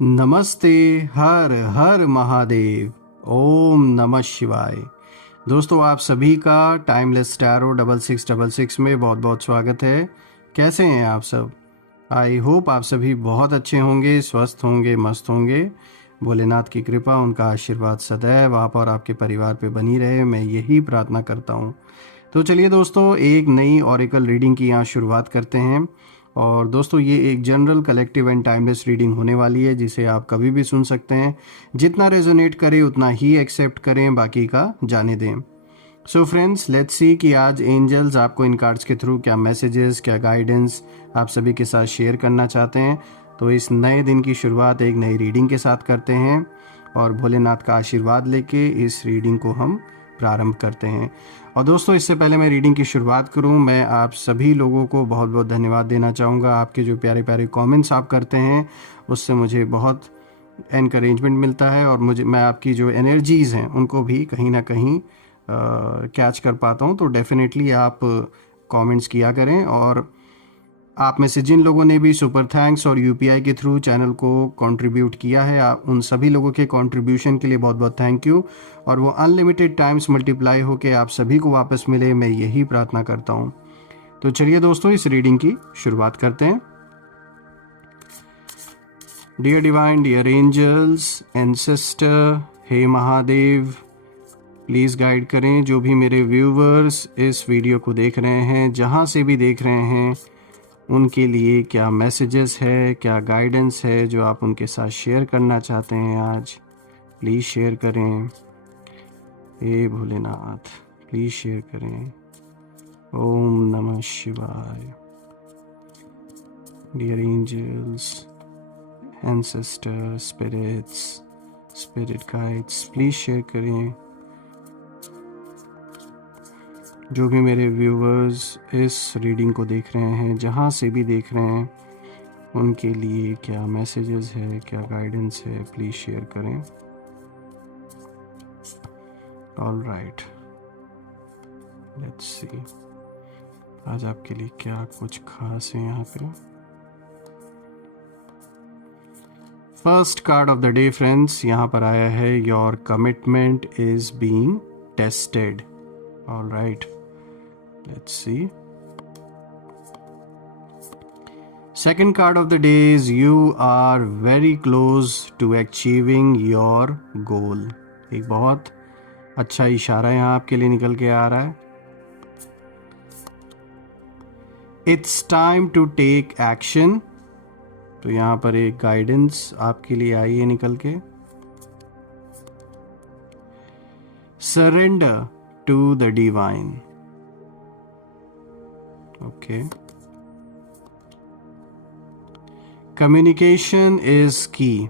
नमस्ते। हर हर महादेव। ओम नमः शिवाय। दोस्तों, आप सभी का टाइमलेस टैरो 6666 में बहुत बहुत स्वागत है। कैसे हैं आप सब? आई होप आप सभी बहुत अच्छे होंगे, स्वस्थ होंगे, मस्त होंगे। भोलेनाथ की कृपा, उनका आशीर्वाद सदैव आप और आपके परिवार पे बनी रहे, मैं यही प्रार्थना करता हूँ। तो चलिए दोस्तों, एक नई ऑरिकल रीडिंग की यहाँ शुरुआत करते हैं। और दोस्तों, ये एक general, collective and timeless reading होने वाली है, जिसे आप कभी भी सुन सकते हैं। जितना रेजोनेट करे उतना ही एक्सेप्ट करें, बाकी का जाने दें। सो फ्रेंड्स, लेट्स सी कि आज एंजल्स आपको इन कार्ड्स के थ्रू क्या मैसेजेस, क्या गाइडेंस आप सभी के साथ शेयर करना चाहते हैं। तो इस नए दिन की शुरुआत एक नई रीडिंग के साथ करते हैं और भोलेनाथ का आशीर्वाद लेके इस रीडिंग को हम प्रारंभ करते हैं। और दोस्तों, इससे पहले मैं रीडिंग की शुरुआत करूं, मैं आप सभी लोगों को बहुत बहुत धन्यवाद देना चाहूँगा। आपके जो प्यारे प्यारे कमेंट्स आप करते हैं, उससे मुझे बहुत एनकरेजमेंट मिलता है और मैं आपकी जो एनर्जीज़ हैं उनको भी कहीं ना कहीं कैच कर पाता हूँ। तो डेफिनेटली आप कमेंट्स किया करें। और आप में से जिन लोगों ने भी सुपर थैंक्स और यूपीआई के थ्रू चैनल को कंट्रीब्यूट किया है, आप उन सभी लोगों के कंट्रीब्यूशन के लिए बहुत बहुत थैंक यू। और वो अनलिमिटेड टाइम्स मल्टीप्लाई होके आप सभी को वापस मिले, मैं यही प्रार्थना करता हूँ। तो चलिए दोस्तों, इस रीडिंग की शुरुआत करते हैं। Dear divine, dear angels, ancestor, हे महादेव, प्लीज़ गाइड करें जो भी मेरे व्यूवर्स इस वीडियो को देख रहे हैं, जहाँ से भी देख रहे हैं, उनके लिए क्या मैसेजेस है, क्या गाइडेंस है जो आप उनके साथ शेयर करना चाहते हैं आज। प्लीज़ शेयर करें। हे भोलेनाथ, प्लीज़ शेयर करें। ओम नमः शिवाय। Dear angels, ancestors, spirits, spirit guides, please share करें जो भी मेरे व्यूवर्स इस रीडिंग को देख रहे हैं, जहाँ से भी देख रहे हैं, उनके लिए क्या मैसेजेस है, क्या गाइडेंस है, प्लीज़ शेयर करें। ऑल राइट, लेट्स सी आज आपके लिए क्या कुछ खास है यहाँ पे। First card of the day friends, यहाँ पर आया है, your commitment is being tested. All right, let's see. Second card of the day is you are very close to achieving your goal. एक बहुत अच्छा इशारा यहाँ आपके लिए निकल के आ रहा है। It's time to take action. तो यहाँ पर एक गाइडेंस आपके लिए आई है निकल के। Surrender to the divine. Okay. Communication is key.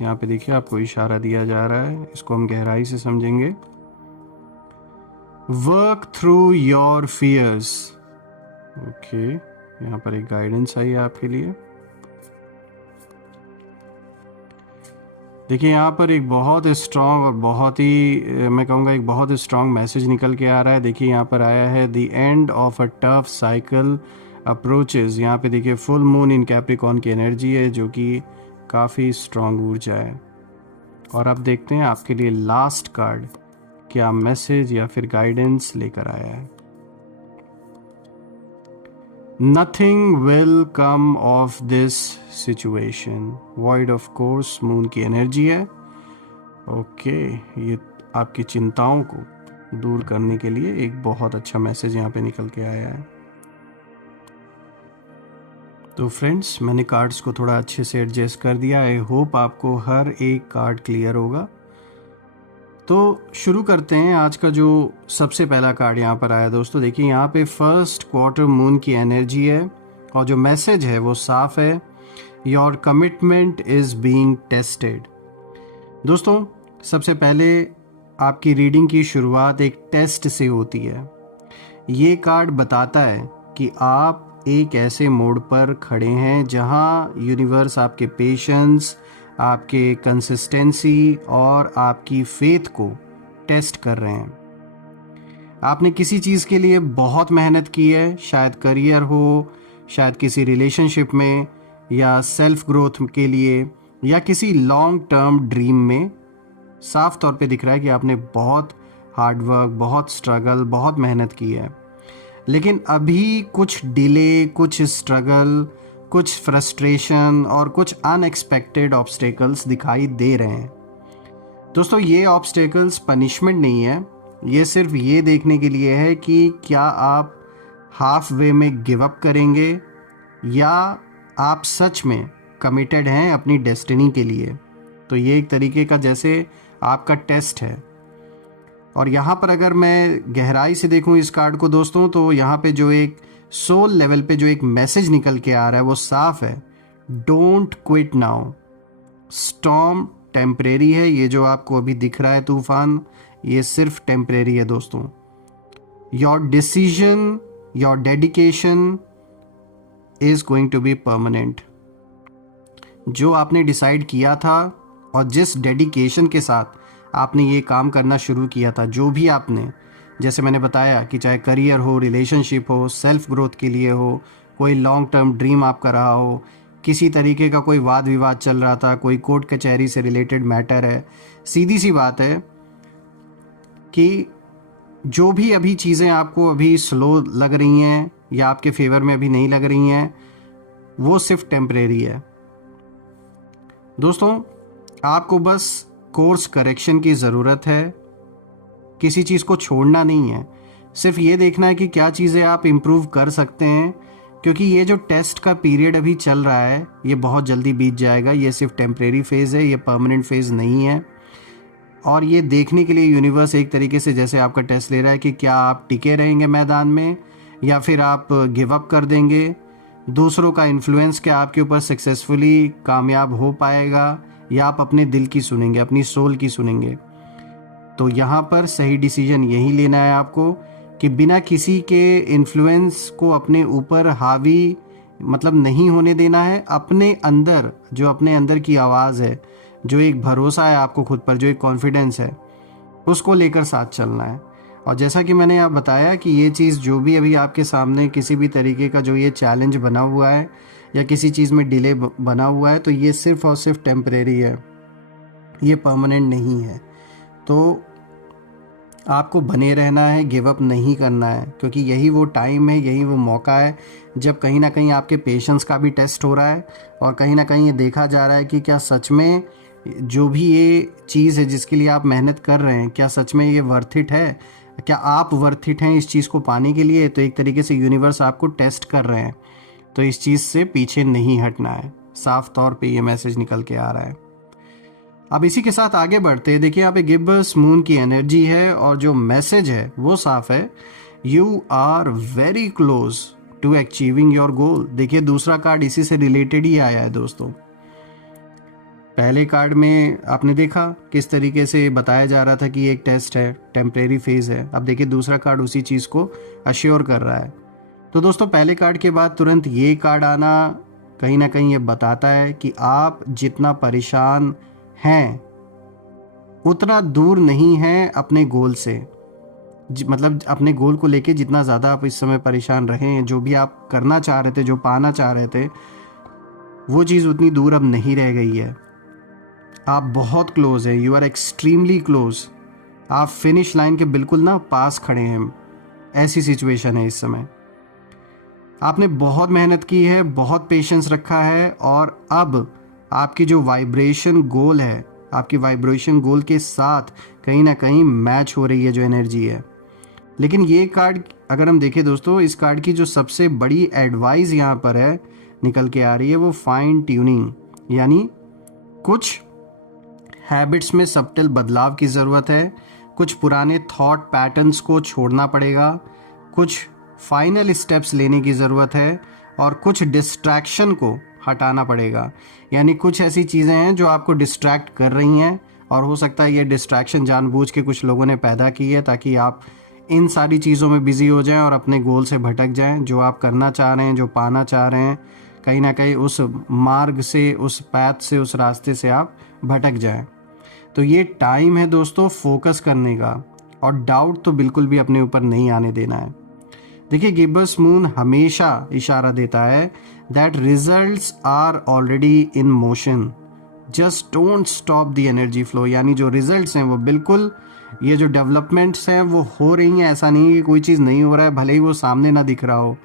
यहाँ पे देखिए आपको इशारा दिया जा रहा है, इसको हम गहराई से समझेंगे। Work through your fears. Okay. यहाँ पर एक गाइडेंस आई है आपके लिए। देखिए यहाँ पर एक बहुत स्ट्रॉन्ग और बहुत ही, मैं कहूँगा एक बहुत स्ट्रॉन्ग मैसेज निकल के आ रहा है। देखिए यहाँ पर आया है, the end of a tough cycle approaches. यहाँ पे देखिए फुल मून इन कैप्रिकॉर्न की एनर्जी है, जो कि काफ़ी स्ट्रॉन्ग ऊर्जा है। और अब देखते हैं आपके लिए लास्ट कार्ड क्या मैसेज या फिर गाइडेंस लेकर आया है। Nothing will come of this situation. Void of course, moon की एनर्जी है। ओके, ये आपकी चिंताओं को दूर करने के लिए एक बहुत अच्छा मैसेज यहाँ पे निकल के आया है। तो फ्रेंड्स, मैंने कार्ड्स को थोड़ा अच्छे से एडजस्ट कर दिया। आई होप आपको हर एक कार्ड क्लियर होगा। तो शुरू करते हैं। आज का जो सबसे पहला कार्ड यहाँ पर आया दोस्तों, देखिए यहाँ पे फर्स्ट क्वार्टर मून की एनर्जी है और जो मैसेज है वो साफ है, your commitment is being tested. दोस्तों, सबसे पहले आपकी रीडिंग की शुरुआत एक टेस्ट से होती है। ये कार्ड बताता है कि आप एक ऐसे मोड़ पर खड़े हैं जहाँ यूनिवर्स आपके पेशेंस, आपके कंसिस्टेंसी और आपकी फेथ को टेस्ट कर रहे हैं। आपने किसी चीज़ के लिए बहुत मेहनत की है, शायद करियर हो, शायद किसी रिलेशनशिप में, या सेल्फ ग्रोथ के लिए, या किसी लॉन्ग टर्म ड्रीम में साफ तौर पे दिख रहा है कि आपने बहुत हार्ड वर्क, बहुत स्ट्रगल, बहुत मेहनत की है, लेकिन अभी कुछ डिले, कुछ स्ट्रगल, कुछ फ्रस्ट्रेशन और कुछ अनएक्सपेक्टेड ऑब्स्टेकल्स दिखाई दे रहे हैं। दोस्तों, ये ऑब्स्टेकल्स पनिशमेंट नहीं है, ये सिर्फ ये देखने के लिए है कि क्या आप हाफ वे में गिव अप करेंगे या आप सच में कमिटेड हैं अपनी डेस्टिनी के लिए। तो ये एक तरीके का जैसे आपका टेस्ट है। और यहाँ पर अगर मैं गहराई से देखूँ इस कार्ड को दोस्तों, तो यहाँ पे जो एक सोल लेवल पे जो एक मैसेज निकल के आ रहा है वो साफ है, don't quit now. Storm temporary है, ये जो आपको अभी दिख रहा है तूफान, ये सिर्फ टेम्परेरी है दोस्तों। Your decision, your dedication is going to be permanent. जो आपने डिसाइड किया था और जिस डेडिकेशन के साथ आपने ये काम करना शुरू किया था, जो भी आपने, जैसे मैंने बताया कि चाहे करियर हो, रिलेशनशिप हो, सेल्फ ग्रोथ के लिए हो, कोई लॉन्ग टर्म ड्रीम आपका रहा हो, किसी तरीके का कोई वाद विवाद चल रहा था, कोई कोर्ट कचहरी से रिलेटेड मैटर है, सीधी सी बात है कि जो भी अभी चीज़ें आपको अभी स्लो लग रही हैं या आपके फेवर में अभी नहीं लग रही हैं, वो सिर्फ टेम्परेरी है। दोस्तों, आपको बस कोर्स करेक्शन की ज़रूरत है, किसी चीज़ को छोड़ना नहीं है, सिर्फ ये देखना है कि क्या चीज़ें आप इम्प्रूव कर सकते हैं, क्योंकि ये जो टेस्ट का पीरियड अभी चल रहा है ये बहुत जल्दी बीत जाएगा। ये सिर्फ टेम्परेरी फेज़ है, ये परमानेंट फेज़ नहीं है। और ये देखने के लिए यूनिवर्स एक तरीके से जैसे आपका टेस्ट ले रहा है कि क्या आप टिके रहेंगे मैदान में या फिर आप गिव अप कर देंगे। दूसरों का इन्फ्लुएंस क्या आपके ऊपर सक्सेसफुली कामयाब हो पाएगा, या आप अपने दिल की सुनेंगे, अपनी सोल की सुनेंगे। तो यहाँ पर सही डिसीजन यही लेना है आपको कि बिना किसी के इन्फ्लुएंस को अपने ऊपर हावी मतलब नहीं होने देना है। अपने अंदर जो अपने अंदर की आवाज़ है, जो एक भरोसा है आपको खुद पर, जो एक कॉन्फिडेंस है, उसको लेकर साथ चलना है। और जैसा कि मैंने आप बताया कि ये चीज़ जो भी अभी आपके सामने किसी भी तरीके का जो ये चैलेंज बना हुआ है या किसी चीज़ में डिले बना हुआ है, तो ये सिर्फ और सिर्फ टेम्परेरी है, ये परमानेंट नहीं है। तो आपको बने रहना है, गिव अप नहीं करना है, क्योंकि यही वो टाइम है, यही वो मौका है जब कहीं ना कहीं आपके पेशेंस का भी टेस्ट हो रहा है और कहीं ना कहीं ये देखा जा रहा है कि क्या सच में जो भी ये चीज़ है जिसके लिए आप मेहनत कर रहे हैं, क्या सच में ये वर्थ इट है, क्या आप वर्थ इट हैं इस चीज़ को पाने के लिए। तो एक तरीके से यूनिवर्स आपको टेस्ट कर रहे हैं, तो इस चीज़ से पीछे नहीं हटना है। साफ तौर पे ये मैसेज निकल के आ रहा है। अब इसी के साथ आगे बढ़ते हैं। देखिए यहाँ पे गिब्बस मून की एनर्जी है और जो मैसेज है वो साफ है, you are very close to achieving your goal. देखिए दूसरा कार्ड इसी से रिलेटेड ही आया है दोस्तों। पहले कार्ड में आपने देखा किस तरीके से बताया जा रहा था कि एक टेस्ट है, टेम्परेरी फेज है। अब देखिए दूसरा कार्ड उसी चीज़ को अश्योर कर रहा है। तो दोस्तों पहले कार्ड के बाद तुरंत ये कार्ड आना कहीं ना कहीं ये बताता है कि आप जितना परेशान हैं उतना दूर नहीं हैं अपने गोल से। मतलब अपने गोल को लेके जितना ज़्यादा आप इस समय परेशान रहे हैं, जो भी आप करना चाह रहे थे, जो पाना चाह रहे थे, वो चीज़ उतनी दूर अब नहीं रह गई है। आप बहुत क्लोज है, यू आर एक्सट्रीमली क्लोज। आप फिनिश लाइन के बिल्कुल ना पास खड़े हैं, ऐसी सिचुएशन है इस समय। आपने बहुत मेहनत की है, बहुत पेशेंस रखा है और अब आपकी जो वाइब्रेशन गोल है, आपकी वाइब्रेशन गोल के साथ कहीं ना कहीं मैच हो रही है जो एनर्जी है। लेकिन ये कार्ड अगर हम देखें दोस्तों, इस कार्ड की जो सबसे बड़ी एडवाइस यहाँ पर है निकल के आ रही है, वो फाइन ट्यूनिंग, यानी कुछ हैबिट्स में सब्टल बदलाव की ज़रूरत है, कुछ पुराने थॉट पैटर्न्स को छोड़ना पड़ेगा, कुछ फाइनल स्टेप्स लेने की ज़रूरत है और कुछ डिस्ट्रैक्शन को हटाना पड़ेगा। यानी कुछ ऐसी चीज़ें हैं जो आपको डिस्ट्रैक्ट कर रही हैं और हो सकता है ये डिस्ट्रैक्शन जानबूझ के कुछ लोगों ने पैदा की है ताकि आप इन सारी चीज़ों में बिजी हो जाएं और अपने गोल से भटक जाएं। जो आप करना चाह रहे हैं, जो पाना चाह रहे हैं, कहीं ना कहीं उस मार्ग से, उस पैथ से, उस रास्ते से आप भटक जाएं। तो ये टाइम है दोस्तों फोकस करने का, और डाउट तो बिल्कुल भी अपने ऊपर नहीं आने देना है। देखिए गिब्बस मून हमेशा इशारा देता है that results are already in motion, just don't stop the energy flow. यानी जो रिजल्ट्स हैं वो बिल्कुल, ये जो डेवलपमेंट्स हैं वो हो रही हैं, ऐसा नहीं है कि कोई चीज़ नहीं हो रहा है, भले ही वो सामने ना दिख रहा हो।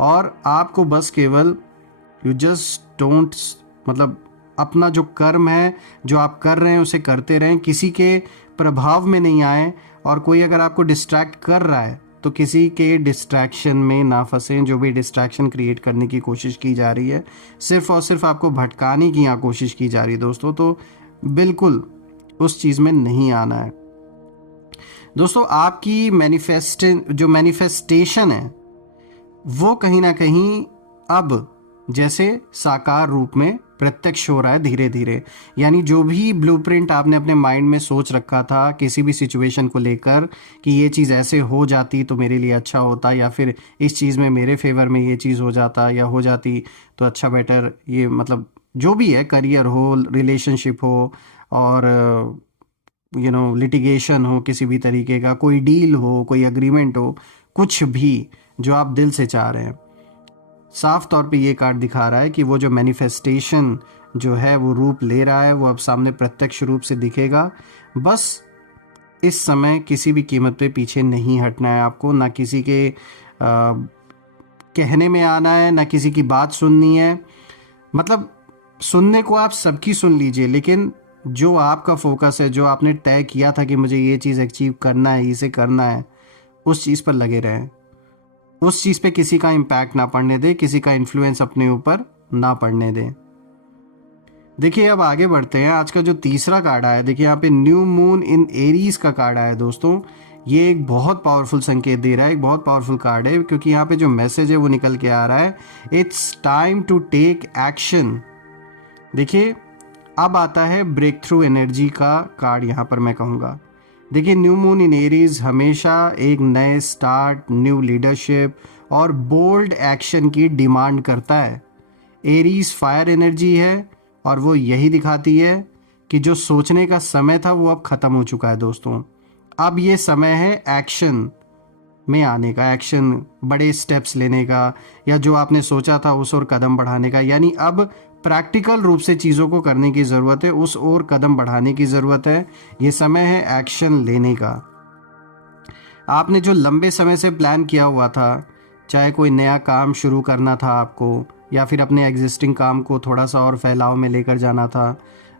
और आपको बस केवल यू जस्ट डोंट, मतलब अपना जो कर्म है जो आप कर रहे हैं उसे करते रहें, किसी के प्रभाव में नहीं आए। और कोई अगर आपको डिस्ट्रैक्ट कर रहा है तो किसी के डिस्ट्रैक्शन में ना फंसें। जो भी डिस्ट्रैक्शन क्रिएट करने की कोशिश की जा रही है, सिर्फ और सिर्फ आपको भटकाने की यहाँ कोशिश की जा रही है दोस्तों, तो बिल्कुल उस चीज़ में नहीं आना है। दोस्तों आपकी मैनिफेस्टेशन है वो कहीं ना कहीं अब जैसे साकार रूप में प्रत्यक्ष हो रहा है धीरे धीरे। यानी जो भी ब्लूप्रिंट आपने अपने माइंड में सोच रखा था किसी भी सिचुएशन को लेकर कि ये चीज़ ऐसे हो जाती तो मेरे लिए अच्छा होता, या फिर इस चीज़ में मेरे फेवर में ये चीज़ हो जाता या हो जाती तो अच्छा बेटर, ये मतलब जो भी है, करियर हो, रिलेशनशिप हो, और लिटिगेशन हो, किसी भी तरीके का कोई डील हो, कोई अग्रीमेंट हो, कुछ भी जो आप दिल से चाह रहे हैं, साफ तौर पे ये कार्ड दिखा रहा है कि वो जो मैनिफेस्टेशन जो है वो रूप ले रहा है, वो अब सामने प्रत्यक्ष रूप से दिखेगा। बस इस समय किसी भी कीमत पे पीछे नहीं हटना है आपको, ना किसी के कहने में आना है, ना किसी की बात सुननी है। मतलब सुनने को आप सबकी सुन लीजिए, लेकिन जो आपका फोकस है, जो आपने तय किया था कि मुझे ये चीज़ अचीव करना है, इसे करना है, उस चीज़ पर लगे रहें। उस चीज़ पे किसी का इम्पैक्ट ना पड़ने दे, किसी का इन्फ्लुएंस अपने ऊपर ना पड़ने दे। देखिए अब आगे बढ़ते हैं। आज का जो तीसरा कार्ड आया, देखिए यहाँ पे न्यू मून इन एरीज का कार्ड आया दोस्तों। ये एक बहुत पावरफुल संकेत दे रहा है, एक बहुत पावरफुल कार्ड है, क्योंकि यहाँ पे जो मैसेज है वो निकल के आ रहा है, it's time to take action. देखिए अब आता है ब्रेक थ्रू एनर्जी का कार्ड यहाँ पर मैं कहूँगा। देखिए न्यू मून इन एरीज हमेशा एक नए स्टार्ट, न्यू लीडरशिप और बोल्ड एक्शन की डिमांड करता है। एरीज फायर एनर्जी है और वो यही दिखाती है कि जो सोचने का समय था वो अब ख़त्म हो चुका है दोस्तों। अब ये समय है एक्शन में आने का, एक्शन, बड़े स्टेप्स लेने का, या जो आपने सोचा था उस ओर कदम बढ़ाने का। यानी अब प्रैक्टिकल रूप से चीज़ों को करने की ज़रूरत है, उस ओर कदम बढ़ाने की ज़रूरत है। ये समय है एक्शन लेने का। आपने जो लंबे समय से प्लान किया हुआ था, चाहे कोई नया काम शुरू करना था आपको, या फिर अपने एग्जिस्टिंग काम को थोड़ा सा और फैलाव में लेकर जाना था,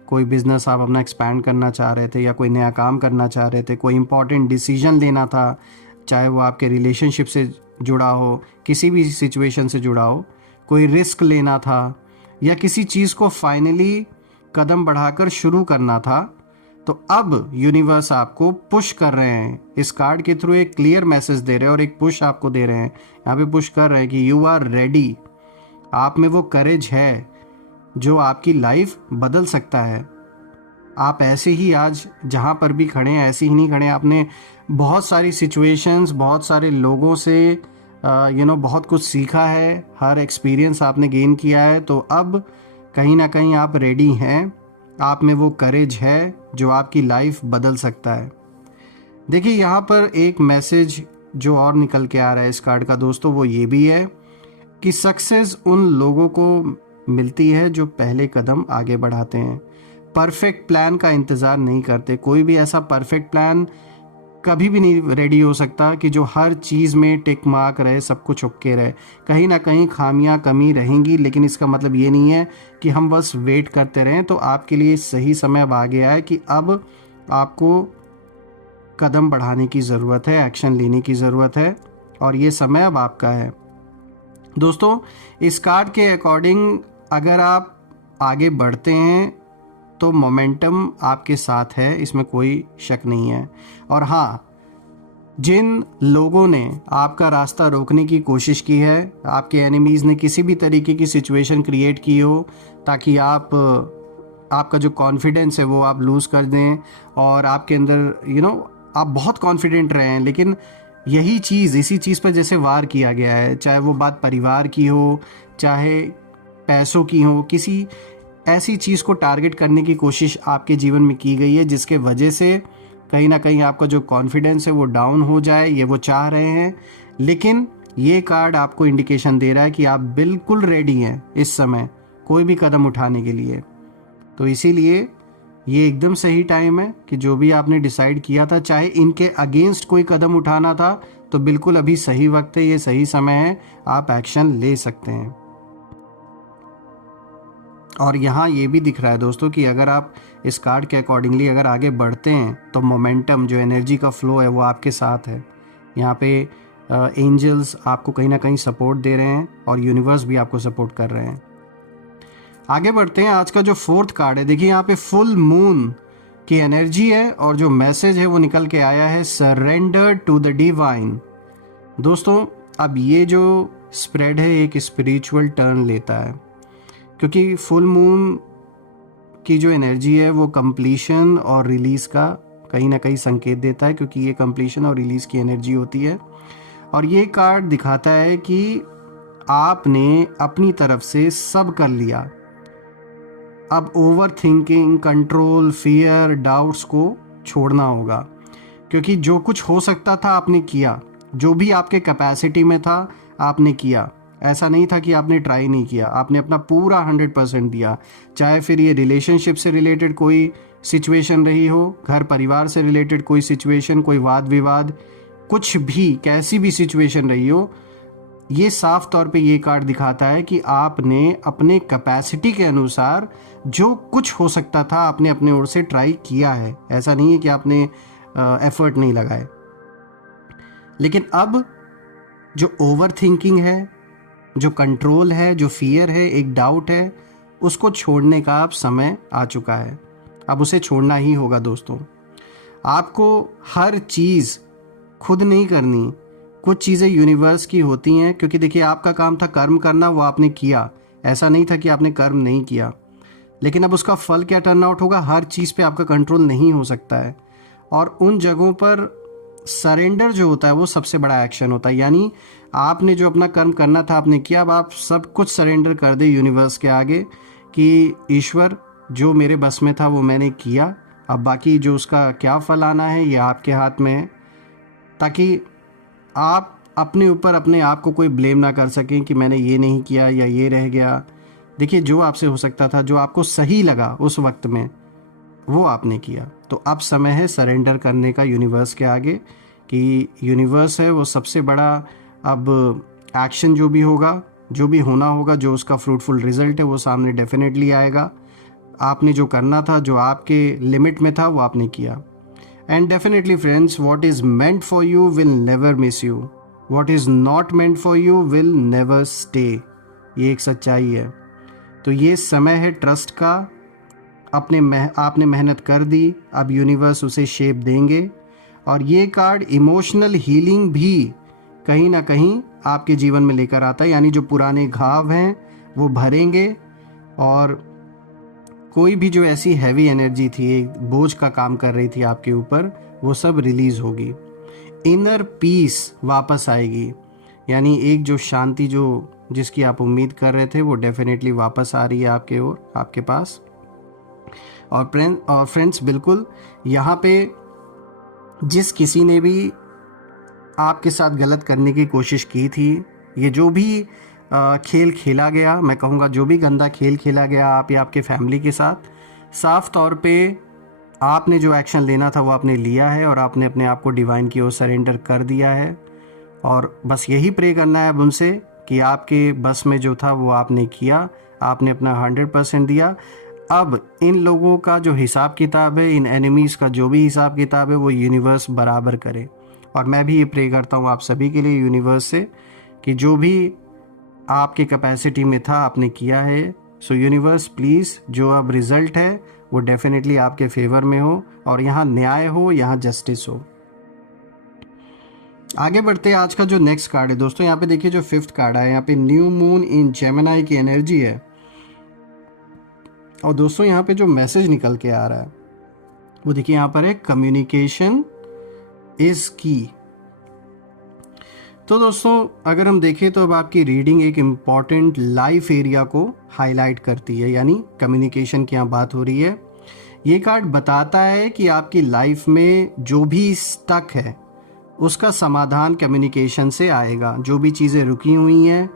कोई बिज़नेस आप अपना एक्सपैंड करना चाह रहे थे, या कोई नया काम करना चाह रहे थे, कोई इंपॉर्टेंट डिसीजन लेना था, चाहे वो आपके रिलेशनशिप से जुड़ा हो, किसी भी सिचुएशन से जुड़ा हो, कोई रिस्क लेना था, या किसी चीज़ को फाइनली कदम बढ़ाकर शुरू करना था, तो अब यूनिवर्स आपको पुश कर रहे हैं। इस कार्ड के थ्रू एक क्लियर मैसेज दे रहे हैं और एक पुश आपको दे रहे हैं। यहाँ पे पुश कर रहे हैं कि यू आर रेडी। आप में वो करेज है जो आपकी लाइफ बदल सकता है। आप ऐसे ही आज जहाँ पर भी खड़े हैं ऐसे ही नहीं खड़े हैं। आपने बहुत सारी सिचुएशंस, बहुत सारे लोगों से बहुत कुछ सीखा है, हर एक्सपीरियंस आपने गेन किया है, तो अब कहीं ना कहीं आप रेडी हैं। आप में वो करेज है जो आपकी लाइफ बदल सकता है। देखिए यहाँ पर एक मैसेज जो और निकल के आ रहा है इस कार्ड का दोस्तों, वो ये भी है कि सक्सेस उन लोगों को मिलती है जो पहले कदम आगे बढ़ाते हैं, परफेक्ट प्लान का इंतज़ार नहीं करते। कोई भी ऐसा परफेक्ट प्लान कभी भी नहीं रेडी हो सकता कि जो हर चीज़ में टिक मार्क रहे, सब कुछ ओके रहे। कहीं ना कहीं खामियां, कमी रहेंगी, लेकिन इसका मतलब ये नहीं है कि हम बस वेट करते रहें। तो आपके लिए सही समय अब आ गया है कि अब आपको कदम बढ़ाने की ज़रूरत है, एक्शन लेने की ज़रूरत है, और ये समय अब आपका है दोस्तों। इस कार्ड के अकॉर्डिंग अगर आप आगे बढ़ते हैं तो मोमेंटम आपके साथ है, इसमें कोई शक नहीं है। और हाँ, जिन लोगों ने आपका रास्ता रोकने की कोशिश की है, आपके एनिमीज़ ने किसी भी तरीके की सिचुएशन क्रिएट की हो ताकि आपका जो कॉन्फिडेंस है वो आप लूज़ कर दें, और आपके अंदर आप बहुत कॉन्फिडेंट रहे हैं, लेकिन यही चीज़, इसी चीज़ पर जैसे वार किया गया है, चाहे वो बात परिवार की हो, चाहे पैसों की हो, किसी ऐसी चीज़ को टारगेट करने की कोशिश आपके जीवन में की गई है जिसके वजह से कहीं ना कहीं आपका जो कॉन्फिडेंस है वो डाउन हो जाए, ये वो चाह रहे हैं। लेकिन ये कार्ड आपको इंडिकेशन दे रहा है कि आप बिल्कुल रेडी हैं इस समय कोई भी कदम उठाने के लिए। तो इसीलिए ये एकदम सही टाइम है कि जो भी आपने डिसाइड किया था, चाहे इनके अगेंस्ट कोई कदम उठाना था, तो बिल्कुल अभी सही वक्त है, ये सही समय है, आप एक्शन ले सकते हैं। और यहाँ ये भी दिख रहा है दोस्तों कि अगर आप इस कार्ड के अकॉर्डिंगली अगर आगे बढ़ते हैं तो मोमेंटम, जो एनर्जी का फ्लो है, वो आपके साथ है। यहाँ पे एंजल्स आपको कहीं ना कहीं सपोर्ट दे रहे हैं और यूनिवर्स भी आपको सपोर्ट कर रहे हैं। आगे बढ़ते हैं। आज का जो फोर्थ कार्ड है, देखिए यहाँ पे फुल मून की एनर्जी है और जो मैसेज है वो निकल के आया है, सरेंडर टू द डिवाइन। दोस्तों अब ये जो स्प्रेड है एक स्पिरिचुअल टर्न लेता है, क्योंकि फुल मून की जो एनर्जी है वो कंप्लीशन और रिलीज का कहीं ना कहीं संकेत देता है, क्योंकि ये कंप्लीशन और रिलीज की एनर्जी होती है। और ये कार्ड दिखाता है कि आपने अपनी तरफ से सब कर लिया। अब over thinking, control, fear, doubts को छोड़ना होगा, क्योंकि जो कुछ हो सकता था आपने किया, जो भी आपके कैपेसिटी में था आपने किया। ऐसा नहीं था कि आपने ट्राई नहीं किया, आपने अपना पूरा 100% दिया। चाहे फिर ये रिलेशनशिप से रिलेटेड कोई सिचुएशन रही हो, घर परिवार से रिलेटेड कोई सिचुएशन, कोई वाद विवाद, कुछ भी, कैसी भी सिचुएशन रही हो, ये साफ तौर पे ये कार्ड दिखाता है कि आपने अपने कैपेसिटी के अनुसार जो कुछ हो सकता था आपने अपने ओर से ट्राई किया है। ऐसा नहीं है कि आपने एफर्ट नहीं लगाए। लेकिन अब जो ओवर थिंकिंग है, जो कंट्रोल है, जो फियर है, एक डाउट है, उसको छोड़ने का अब समय आ चुका है। अब उसे छोड़ना ही होगा दोस्तों। आपको हर चीज़ खुद नहीं करनी, कुछ चीज़ें यूनिवर्स की होती हैं, क्योंकि देखिए आपका काम था कर्म करना, वो आपने किया। ऐसा नहीं था कि आपने कर्म नहीं किया, लेकिन अब उसका फल क्या टर्न आउट होगा, हर चीज़ पे आपका कंट्रोल नहीं हो सकता है। और उन जगहों पर सरेंडर जो होता है वो सबसे बड़ा एक्शन होता है। यानी आपने जो अपना कर्म करना था आपने किया, अब आप सब कुछ सरेंडर कर दे यूनिवर्स के आगे कि ईश्वर, जो मेरे बस में था वो मैंने किया, अब बाकी जो उसका क्या फल आना है ये आपके हाथ में है, ताकि आप अपने ऊपर अपने आप को कोई ब्लेम ना कर सकें कि मैंने ये नहीं किया या ये रह गया। देखिए जो आपसे हो सकता था, जो आपको सही लगा उस वक्त में, वो आपने किया। तो अब समय है सरेंडर करने का यूनिवर्स के आगे, कि यूनिवर्स है वो सबसे बड़ा अब एक्शन जो भी होगा, जो भी होना होगा, जो उसका फ्रूटफुल रिजल्ट है वो सामने डेफिनेटली आएगा। आपने जो करना था, जो आपके लिमिट में था, वो आपने किया। And definitely friends, what is meant for you will never miss you, what is not meant for you will never stay. ये एक सच्चाई है। तो ये समय है ट्रस्ट का। आपने मेहनत कर दी, अब यूनिवर्स उसे शेप देंगे। और ये कार्ड इमोशनल हीलिंग भी कहीं ना कहीं आपके जीवन में लेकर आता है, यानी जो पुराने घाव हैं वो भरेंगे, और कोई भी जो ऐसी हैवी एनर्जी थी, एक बोझ का काम कर रही थी आपके ऊपर, वो सब रिलीज होगी। इनर पीस वापस आएगी, यानी एक जो शांति जो जिसकी आप उम्मीद कर रहे थे वो डेफिनेटली वापस आ रही है आपके ओर, आपके पास। और फ्रेंड्स बिल्कुल यहाँ पे जिस किसी ने भी आपके साथ गलत करने की कोशिश की थी, ये जो भी खेल खेला गया, मैं कहूँगा जो भी गंदा खेल खेला गया आप या आपके फैमिली के साथ, साफ तौर पे आपने जो एक्शन लेना था वो आपने लिया है और आपने अपने आप को डिवाइन की ओर सरेंडर कर दिया है। और बस यही प्रे करना है अब उनसे कि आपके बस में जो था वो आपने किया, आपने अपना 100% दिया। अब इन लोगों का जो हिसाब किताब है, इन एनिमीज़ का जो भी हिसाब किताब है, वो यूनिवर्स बराबर करे। और मैं भी ये प्रे करता हूँ आप सभी के लिए यूनिवर्स से कि जो भी आपके कैपेसिटी में था आपने किया है। सो यूनिवर्स प्लीज़, जो अब रिज़ल्ट है वो डेफिनेटली आपके फेवर में हो और यहाँ न्याय हो, यहाँ जस्टिस हो। आगे बढ़ते हैं। आज का जो नेक्स्ट कार्ड है दोस्तों, यहाँ पे देखिए जो 5th कार्ड है, यहाँ पे न्यू मून इन जेमिनी की एनर्जी है। और दोस्तों यहाँ पे जो मैसेज निकल के आ रहा है वो देखिए यहाँ पर है, कम्युनिकेशन इज की। तो दोस्तों अगर हम देखें तो अब आपकी रीडिंग एक इम्पॉर्टेंट लाइफ एरिया को हाईलाइट करती है, यानी कम्युनिकेशन की यहाँ बात हो रही है। ये कार्ड बताता है कि आपकी लाइफ में जो भी स्टक है उसका समाधान कम्युनिकेशन से आएगा। जो भी चीज़ें रुकी हुई हैं,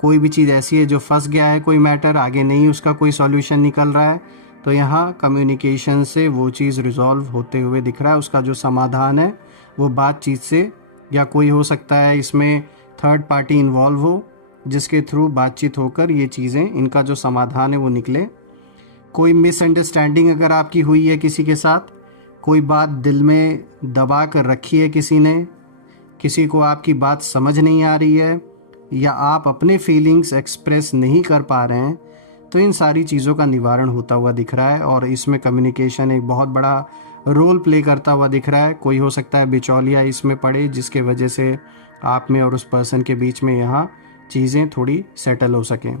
कोई भी चीज़ ऐसी है जो फंस गया है, कोई मैटर आगे नहीं उसका कोई सॉल्यूशन निकल रहा है, तो यहाँ कम्युनिकेशन से वो चीज़ रिजॉल्व होते हुए दिख रहा है। उसका जो समाधान है वो बातचीत से, या कोई हो सकता है इसमें थर्ड पार्टी इन्वॉल्व हो जिसके थ्रू बातचीत होकर ये चीज़ें, इनका जो समाधान है वो निकले। कोई मिसअंडरस्टैंडिंग अगर आपकी हुई है किसी के साथ, कोई बात दिल में दबा कर रखी है किसी ने, किसी को आपकी बात समझ नहीं आ रही है, या आप अपने फीलिंग्स एक्सप्रेस नहीं कर पा रहे हैं, तो इन सारी चीज़ों का निवारण होता हुआ दिख रहा है। और इसमें कम्युनिकेशन एक बहुत बड़ा रोल प्ले करता हुआ दिख रहा है। कोई हो सकता है बिचौलिया इसमें पड़े, जिसके वजह से आप में और उस पर्सन के बीच में यहाँ चीज़ें थोड़ी सेटल हो सकें।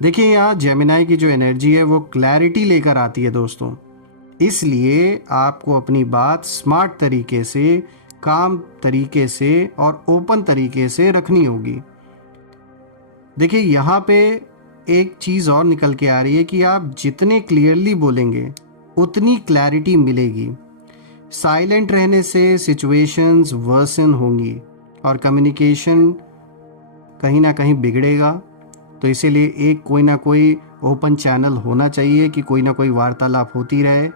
देखिए, यहाँ जेमिनाई की जो एनर्जी है वो क्लैरिटी लेकर आती है दोस्तों, इसलिए आपको अपनी बात स्मार्ट तरीके से, काम तरीके से और ओपन तरीके से रखनी होगी। देखिए, यहाँ पे एक चीज़ और निकल के आ रही है कि आप जितने क्लियरली बोलेंगे उतनी क्लैरिटी मिलेगी। साइलेंट रहने से सिचुएशंस वर्सन होंगी और कम्युनिकेशन कहीं ना कहीं बिगड़ेगा। तो इसीलिए एक कोई ना कोई ओपन चैनल होना चाहिए कि कोई ना कोई वार्तालाप होती रहे।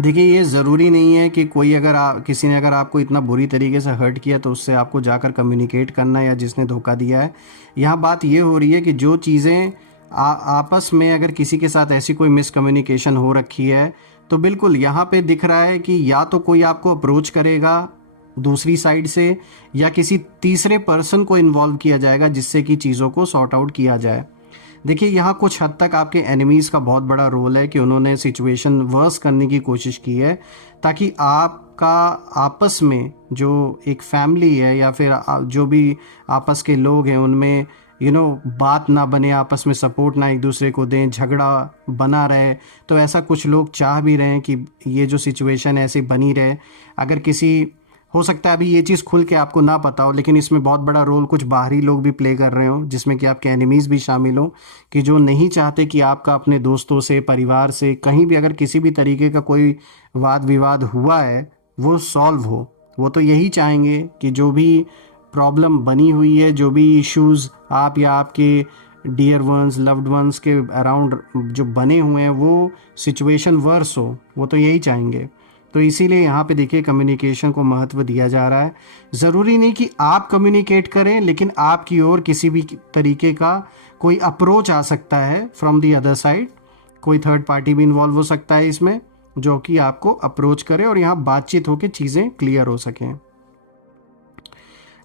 देखिए, ये ज़रूरी नहीं है कि कोई अगर किसी ने अगर आपको इतना बुरी तरीके से हर्ट किया तो उससे आपको जाकर कम्युनिकेट करना, या जिसने धोखा दिया है। यहाँ बात ये हो रही है कि जो चीज़ें आपस में अगर किसी के साथ ऐसी कोई मिसकम्युनिकेशन हो रखी है, तो बिल्कुल यहाँ पे दिख रहा है कि या तो कोई आपको अप्रोच करेगा दूसरी साइड से, या किसी तीसरे पर्सन को इन्वॉल्व किया जाएगा जिससे कि चीज़ों को सॉर्ट आउट किया जाए। देखिए, यहाँ कुछ हद तक आपके एनिमीज़ का बहुत बड़ा रोल है कि उन्होंने सिचुएशन वर्स करने की कोशिश की है, ताकि आपका आपस में जो एक फैमिली है या फिर जो भी आपस के लोग हैं उनमें बात ना बने, आपस में सपोर्ट ना एक दूसरे को दें, झगड़ा बना रहे। तो ऐसा कुछ लोग चाह भी रहे हैं कि ये जो सिचुएशन है ऐसी बनी रहे। अगर किसी, हो सकता है अभी ये चीज़ खुल के आपको ना पता हो, लेकिन इसमें बहुत बड़ा रोल कुछ बाहरी लोग भी प्ले कर रहे हो, जिसमें कि आपके एनिमीज़ भी शामिल हो, कि जो नहीं चाहते कि आपका अपने दोस्तों से, परिवार से, कहीं भी अगर किसी भी तरीके का कोई वाद विवाद हुआ है वो सॉल्व हो। वो तो यही चाहेंगे कि जो भी प्रॉब्लम बनी हुई है, जो भी इश्यूज़ आप या आपके डियर वंस, लव्ड वंस के अराउंड जो बने हुए हैं, वो सिचुएशन वर्स हो, वो तो यही चाहेंगे। तो इसीलिए यहाँ पे देखिए कम्युनिकेशन को महत्व दिया जा रहा है। ज़रूरी नहीं कि आप कम्युनिकेट करें, लेकिन आपकी ओर किसी भी तरीके का कोई अप्रोच आ सकता है फ्रॉम दी अदर साइड। कोई थर्ड पार्टी भी इन्वॉल्व हो सकता है इसमें, जो कि आपको अप्रोच करे और यहाँ बातचीत होकर चीज़ें क्लियर हो सकें।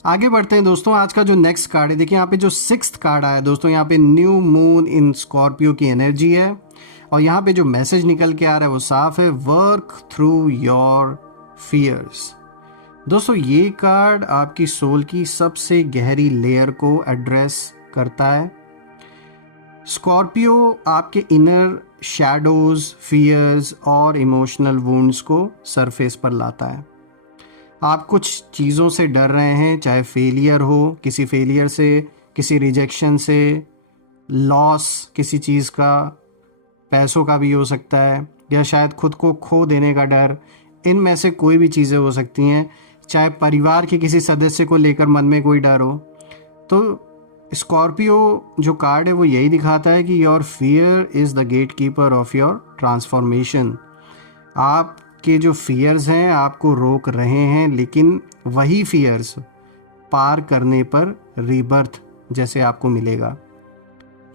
आगे बढ़ते हैं दोस्तों। आज का जो नेक्स्ट कार्ड है, देखिए यहाँ पे जो 6th कार्ड आया दोस्तों, यहाँ पे न्यू मून इन स्कॉर्पियो की एनर्जी है। और यहाँ पे जो मैसेज निकल के आ रहा है वो साफ है, वर्क थ्रू योर फियर्स। दोस्तों, ये कार्ड आपकी सोल की सबसे गहरी लेयर को एड्रेस करता है। स्कॉर्पियो आपके इनर शैडोज, फियर्स और इमोशनल वुंड्स को सरफेस पर लाता है। आप कुछ चीज़ों से डर रहे हैं, चाहे फेलियर हो, किसी फेलियर से, किसी रिजेक्शन से, लॉस किसी चीज़ का, पैसों का भी हो सकता है, या शायद खुद को खो देने का डर। इनमें से कोई भी चीज़ें हो सकती हैं। चाहे परिवार के किसी सदस्य को लेकर मन में कोई डर हो। तो स्कॉर्पियो जो कार्ड है वो यही दिखाता है कि your fear is the gatekeeper of your transformation. आपके जो फियर्स हैं आपको रोक रहे हैं, लेकिन वही फियर्स पार करने पर रीबर्थ जैसे आपको मिलेगा।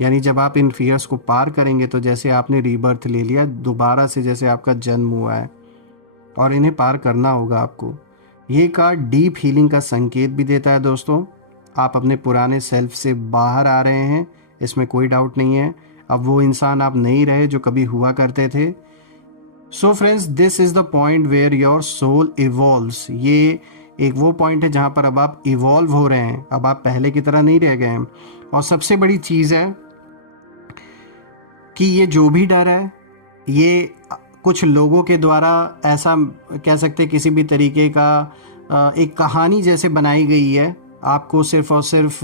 यानी जब आप इन फियर्स को पार करेंगे तो जैसे आपने रीबर्थ ले लिया, दोबारा से जैसे आपका जन्म हुआ है, और इन्हें पार करना होगा आपको। ये कार्ड डीप हीलिंग का संकेत भी देता है दोस्तों। आप अपने पुराने सेल्फ से बाहर आ रहे हैं, इसमें कोई डाउट नहीं है। अब वो इंसान आप नहीं रहे जो कभी हुआ करते थे। So friends, this is the point where your soul evolves. ये एक वो पॉइंट है जहाँ पर अब आप इवॉल्व हो रहे हैं, अब आप पहले की तरह नहीं रह गए हैं। और सबसे बड़ी चीज़ है कि ये जो भी डर है, ये कुछ लोगों के द्वारा, ऐसा कह सकते हैं किसी भी तरीके का एक कहानी जैसे बनाई गई है, आपको सिर्फ और सिर्फ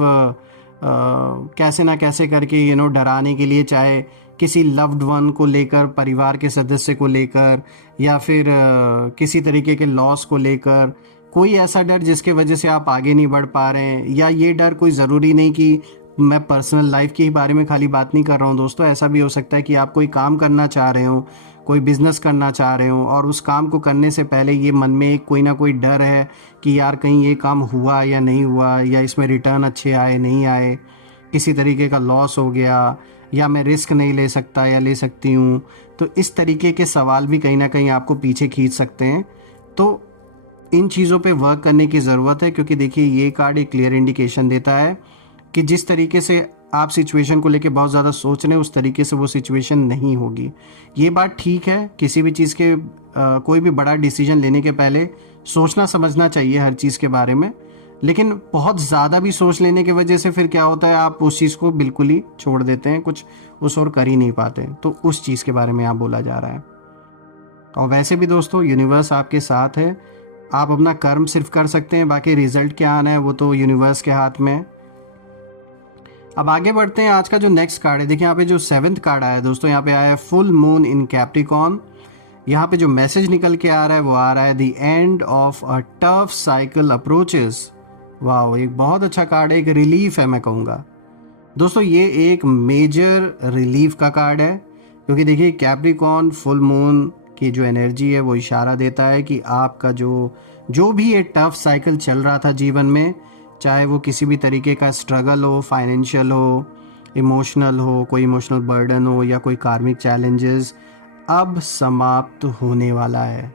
कैसे ना कैसे करके डराने के लिए। चाहे किसी लव्ड वन को लेकर, परिवार के सदस्य को लेकर, या फिर किसी तरीके के लॉस को लेकर, कोई ऐसा डर जिसके वजह से आप आगे नहीं बढ़ पा रहे हैं। या ये डर कोई ज़रूरी नहीं कि मैं पर्सनल लाइफ के ही बारे में खाली बात नहीं कर रहा हूँ दोस्तों, ऐसा भी हो सकता है कि आप कोई काम करना चाह रहे हो, कोई बिजनेस करना चाह रहे हो, और उस काम को करने से पहले ये मन में एक कोई ना कोई डर है कि यार कहीं ये काम हुआ या नहीं हुआ, या इसमें रिटर्न अच्छे आए नहीं आए, किसी तरीके का लॉस हो गया, या मैं रिस्क नहीं ले सकता या ले सकती हूँ। तो इस तरीके के सवाल भी कहीं ना कहीं आपको पीछे खींच सकते हैं। तो इन चीज़ों पे वर्क करने की ज़रूरत है, क्योंकि देखिए ये कार्ड एक क्लियर इंडिकेशन देता है कि जिस तरीके से आप सिचुएशन को लेके बहुत ज़्यादा सोच रहे हैं उस तरीके से वो सिचुएशन नहीं होगी। ये बात ठीक है, किसी भी चीज़ के कोई भी बड़ा डिसीजन लेने के पहले सोचना समझना चाहिए हर चीज़ के बारे में, लेकिन बहुत ज़्यादा भी सोच लेने की वजह से फिर क्या होता है, आप उस चीज़ को बिल्कुल ही छोड़ देते हैं, कुछ उस और कर ही नहीं पाते। तो उस चीज़ के बारे में यहाँ बोला जा रहा है। और वैसे भी दोस्तों यूनिवर्स आपके साथ है, आप अपना कर्म सिर्फ कर सकते हैं, बाकी रिजल्ट क्या आना है वो तो यूनिवर्स के हाथ में है। अब आगे बढ़ते हैं। आज का जो नेक्स्ट कार्ड है, देखिए यहाँ पे जो 7th कार्ड आया है दोस्तों, यहाँ पे आया है फुल मून इन कैप्रिकॉर्न। यहाँ पे जो मैसेज निकल के आ रहा है वो आ रहा है the end of a tough cycle approaches. वाह, एक बहुत अच्छा कार्ड है, एक रिलीफ है मैं कहूँगा दोस्तों। ये एक मेजर रिलीफ का कार्ड है, क्योंकि देखिए कैप्रिकॉर्न फुल मून की जो एनर्जी है वो इशारा देता है कि आपका जो भी ये टफ साइकिल चल रहा था जीवन में, चाहे वो किसी भी तरीके का स्ट्रगल हो, फाइनेंशियल हो, इमोशनल हो, कोई इमोशनल बर्डन हो, या कोई कार्मिक चैलेंजेस, अब समाप्त होने वाला है।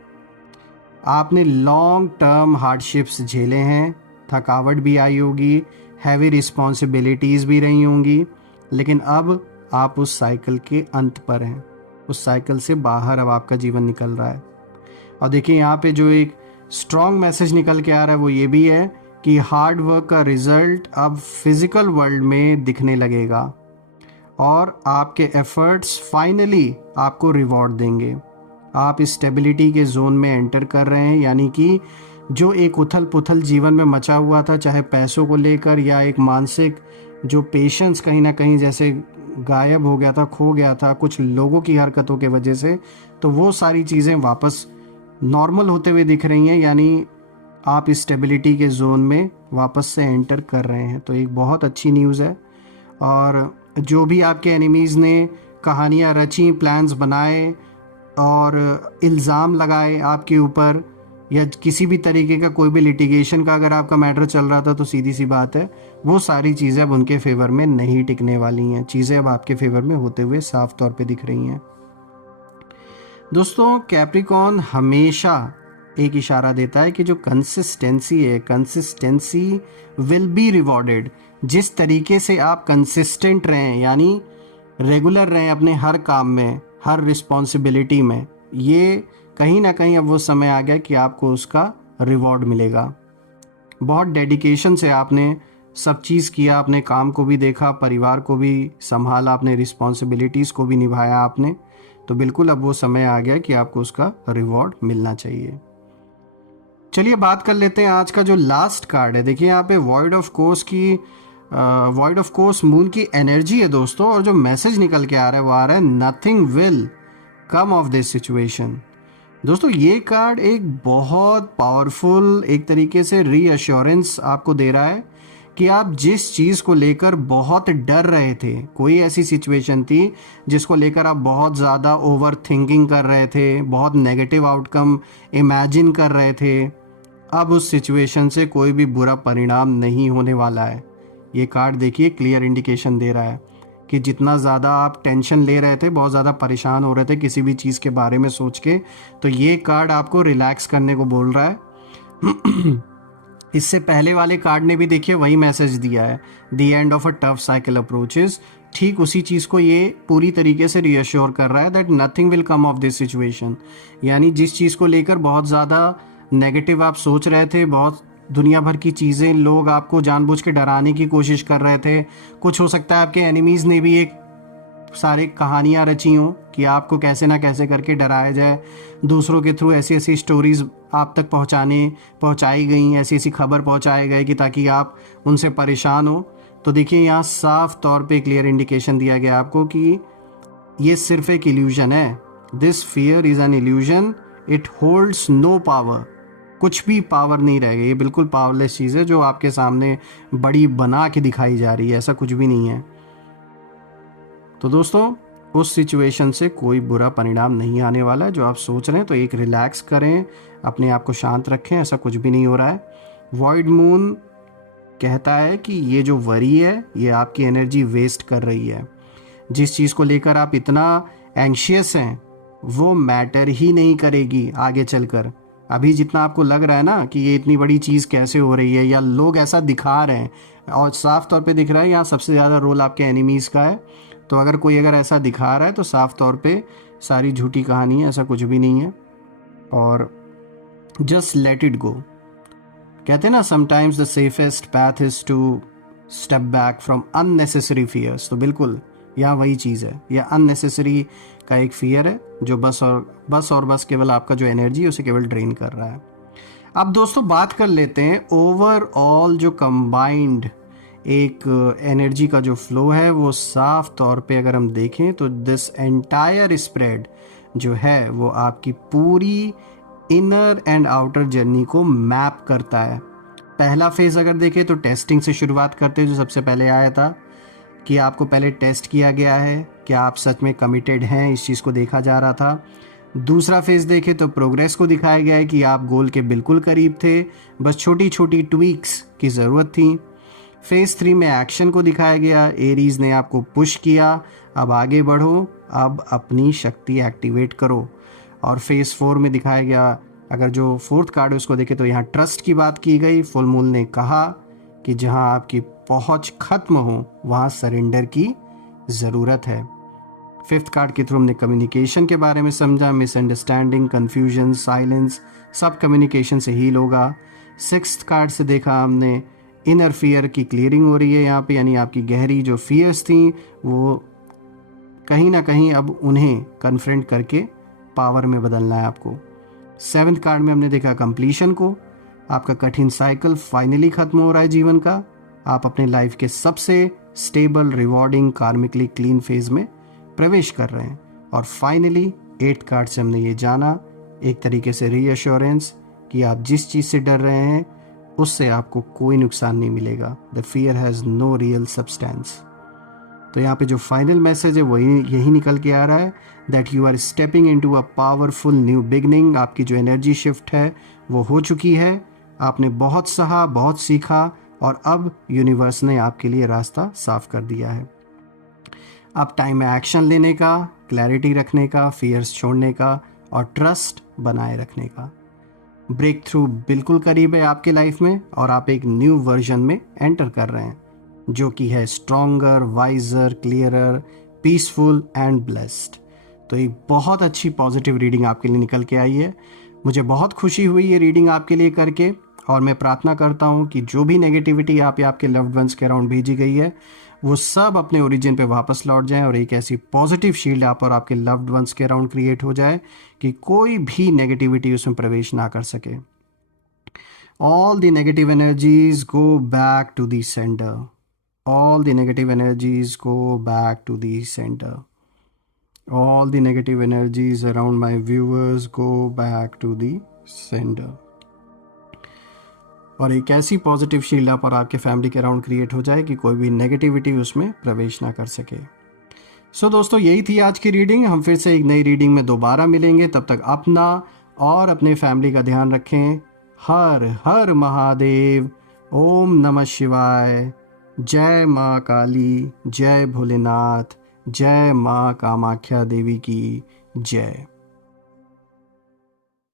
आपने लॉन्ग टर्म हार्डशिप्स झेले हैं, थकावट भी आई होगी, हैवी रिस्पॉन्सिबिलिटीज़ भी रही होंगी, लेकिन अब आप उस साइकिल के अंत पर हैं, उस साइकिल से बाहर अब आपका जीवन निकल रहा है। और देखिए यहाँ पे जो एक स्ट्रॉन्ग मैसेज निकल के आ रहा है वो ये भी है कि हार्ड वर्क का रिजल्ट अब फिजिकल वर्ल्ड में दिखने लगेगा और आपके एफर्ट्स फाइनली आपको रिवॉर्ड देंगे। आप इस स्टेबिलिटी के जोन में एंटर कर रहे हैं, यानी कि जो एक उथल पुथल जीवन में मचा हुआ था, चाहे पैसों को लेकर या एक मानसिक जो पेशेंस कहीं ना कहीं जैसे गायब हो गया था, खो गया था कुछ लोगों की हरकतों के वजह से, तो वो सारी चीज़ें वापस नॉर्मल होते हुए दिख रही हैं, यानी आप इस स्टेबिलिटी के जोन में वापस से एंटर कर रहे हैं। तो एक बहुत अच्छी न्यूज़ है। और जो भी आपके एनिमीज़ ने कहानियाँ रची, प्लान्स बनाए और इल्ज़ाम लगाए आपके ऊपर, या किसी भी तरीके का कोई भी लिटिगेशन का अगर आपका मैटर चल रहा था, तो सीधी सी बात है वो सारी चीज़ें अब उनके फेवर में नहीं टिकने वाली हैं। चीज़ें अब आपके फेवर में होते हुए साफ तौर पे दिख रही हैं। दोस्तों कैप्रिकॉर्न हमेशा एक इशारा देता है कि जो कंसिस्टेंसी है, कंसिस्टेंसी विल बी रिवॉर्डेड। जिस तरीके से आप कंसिस्टेंट रहें, यानी रेगुलर रहें अपने हर काम में, हर रिस्पॉन्सिबिलिटी में, ये कहीं ना कहीं अब वो समय आ गया कि आपको उसका रिवॉर्ड मिलेगा। बहुत डेडिकेशन से आपने सब चीज़ किया, अपने काम को भी देखा, परिवार को भी संभाला, अपने रिस्पॉन्सिबिलिटीज़ को भी निभाया आपने, तो बिल्कुल अब वो समय आ गया कि आपको उसका रिवॉर्ड मिलना चाहिए। चलिए बात कर लेते हैं आज का जो लास्ट कार्ड है। देखिए यहाँ पे वॉइड ऑफ कोर्स मून की एनर्जी है दोस्तों, और जो मैसेज निकल के आ रहा है वो आ रहा है nothing will come of this situation. दोस्तों ये कार्ड एक बहुत पावरफुल एक तरीके से रीअश्योरेंस आपको दे रहा है कि आप जिस चीज़ को लेकर बहुत डर रहे थे, कोई ऐसी सिचुएशन थी जिसको लेकर आप बहुत ज़्यादा ओवर थिंकिंग कर रहे थे, बहुत नेगेटिव आउटकम इमेजिन कर रहे थे, अब उस सिचुएशन से कोई भी बुरा परिणाम नहीं होने वाला है। ये कार्ड देखिए क्लियर इंडिकेशन दे रहा है कि जितना ज़्यादा आप टेंशन ले रहे थे, बहुत ज़्यादा परेशान हो रहे थे किसी भी चीज़ के बारे में सोच के, तो ये कार्ड आपको रिलैक्स करने को बोल रहा है। इससे पहले वाले कार्ड ने भी देखिए वही मैसेज दिया है, the end of a tough cycle approaches. ठीक उसी चीज़ को ये पूरी तरीके से रीअश्योर कर रहा है that nothing will come of this situation. यानी जिस चीज़ को लेकर बहुत ज़्यादा नेगेटिव आप सोच रहे थे, बहुत दुनिया भर की चीज़ें, लोग आपको जानबूझ के डराने की कोशिश कर रहे थे, कुछ हो सकता है आपके एनिमीज़ ने भी एक सारी कहानियाँ रची हों कि आपको कैसे ना कैसे करके डराया जाए, दूसरों के थ्रू ऐसी ऐसी स्टोरीज़ आप तक पहुँचाई गई, ऐसी ऐसी खबर पहुँचाए गए कि ताकि आप उनसे परेशान हो। तो देखिए यहाँ साफ तौर पे क्लियर इंडिकेशन दिया गया आपको कि ये सिर्फ एक इल्यूजन है। This fear is an illusion, it holds no power. कुछ भी पावर नहीं रहेगा, ये बिल्कुल पावरलेस चीज़ है जो आपके सामने बड़ी बना के दिखाई जा रही है, ऐसा कुछ भी नहीं है। तो दोस्तों, उस सिचुएशन से कोई बुरा परिणाम नहीं आने वाला है जो आप सोच रहे हैं। तो एक रिलैक्स करें, अपने आप को शांत रखें, ऐसा कुछ भी नहीं हो रहा है। वॉइड मून कहता है कि ये जो वरी है ये आपकी एनर्जी वेस्ट कर रही है। जिस चीज़ को लेकर आप इतना एंशियस हैं वो मैटर ही नहीं करेगी आगे चलकर। अभी जितना आपको लग रहा है ना कि ये इतनी बड़ी चीज़ कैसे हो रही है, या लोग ऐसा दिखा रहे हैं, और साफ तौर पे दिख रहा है यहाँ सबसे ज़्यादा रोल आपके एनिमीज़ का है। तो अगर कोई ऐसा दिखा रहा है तो साफ तौर पे सारी झूठी कहानी है, ऐसा कुछ भी नहीं है। और जस्ट लेट इट गो। कहते हैं ना, sometimes the safest path is to step back from unnecessary fears. तो बिल्कुल यहाँ वही चीज़ है, यह अननेसेसरी का एक फियर है जो बस केवल आपका जो एनर्जी है उसे केवल ड्रेन कर रहा है। अब दोस्तों बात कर लेते हैं ओवरऑल जो कंबाइंड एक एनर्जी का जो फ्लो है, वो साफ तौर पे अगर हम देखें तो दिस एंटायर स्प्रेड जो है वो आपकी पूरी इनर एंड आउटर जर्नी को मैप करता है। पहला फेज अगर देखें तो टेस्टिंग से शुरुआत करते हैं, जो सबसे पहले आया था कि आपको पहले टेस्ट किया गया है कि आप सच में कमिटेड हैं, इस चीज़ को देखा जा रहा था। दूसरा फेज देखें तो प्रोग्रेस को दिखाया गया है कि आप गोल के बिल्कुल करीब थे, बस छोटी छोटी ट्वीक्स की ज़रूरत थी। फेज 3 में एक्शन को दिखाया गया, एरीज ने आपको पुश किया, अब आगे बढ़ो, अब अपनी शक्ति एक्टिवेट करो। और फेज 4 में दिखाया गया, अगर जो फोर्थ कार्ड है उसको देखें तो यहाँ ट्रस्ट की बात की गई। फुल मून ने कहा कि जहाँ आपकी पहुँच खत्म हो वहाँ सरेंडर की ज़रूरत है। फिफ्थ कार्ड के थ्रू हमने कम्युनिकेशन के बारे में समझा, मिसअंडरस्टैंडिंग, कन्फ्यूजन, साइलेंस सब कम्युनिकेशन से हील होगा। सिक्स्थ कार्ड से देखा हमने इनर फियर की क्लियरिंग हो रही है यहाँ पे, यानी आपकी गहरी जो फियर्स थी वो कहीं ना कहीं अब उन्हें कन्फ्रंट करके पावर में बदलना है आपको। सेवन्थ कार्ड में हमने देखा कंप्लीशन को, आपका कठिन साइकिल फाइनली खत्म हो रहा है जीवन का, आप अपने लाइफ के सबसे स्टेबल, रिवॉर्डिंग, कार्मिकली क्लीन फेज में प्रवेश कर रहे हैं। और फाइनली एट्थ कार्ड से हमने ये जाना, एक तरीके से रीअश्योरेंस कि आप जिस चीज़ से डर रहे हैं उससे आपको कोई नुकसान नहीं मिलेगा। The fear has no real substance. तो यहाँ पे जो फाइनल मैसेज है वही यही निकल के आ रहा है, that you are stepping into a powerful new beginning. आपकी जो एनर्जी शिफ्ट है वो हो चुकी है, आपने बहुत सहा, बहुत सीखा, और अब यूनिवर्स ने आपके लिए रास्ता साफ कर दिया है। अब टाइम है एक्शन लेने का, क्लैरिटी रखने का, फियर्स छोड़ने का और ट्रस्ट बनाए रखने का। ब्रेक थ्रू बिल्कुल करीब है आपके लाइफ में, और आप एक न्यू वर्जन में एंटर कर रहे हैं जो कि है stronger, wiser, clearer, peaceful and blessed. तो एक बहुत अच्छी पॉजिटिव रीडिंग आपके लिए निकल के आई है। मुझे बहुत खुशी हुई ये रीडिंग आपके लिए करके, और मैं प्रार्थना करता हूँ कि जो भी नेगेटिविटी आप या आपके लव्ड वंस के अराउंड भेजी गई है वो सब अपने ओरिजिन पे वापस लौट जाए, और एक ऐसी पॉजिटिव शील्ड आप और आपके लव्ड वंस के अराउंड क्रिएट हो जाए कि कोई भी नेगेटिविटी उसमें प्रवेश ना कर सके। All the negative energies go back to the centre. All the negative energies go back to the center. All the negative energies around my viewers go back to the center. और एक ऐसी positive shield आप और आपके family के around create हो जाए कि कोई भी नेगेटिविटी उसमें प्रवेश ना कर सके। सो दोस्तों, यही थी आज की रीडिंग। हम फिर से एक नई रीडिंग में दोबारा मिलेंगे, तब तक अपना और अपने फैमिली का ध्यान रखें। हर हर महादेव। ओम नमः शिवाय। जय माँ काली, जय भोलेनाथ, जय माँ कामाख्या देवी की जय।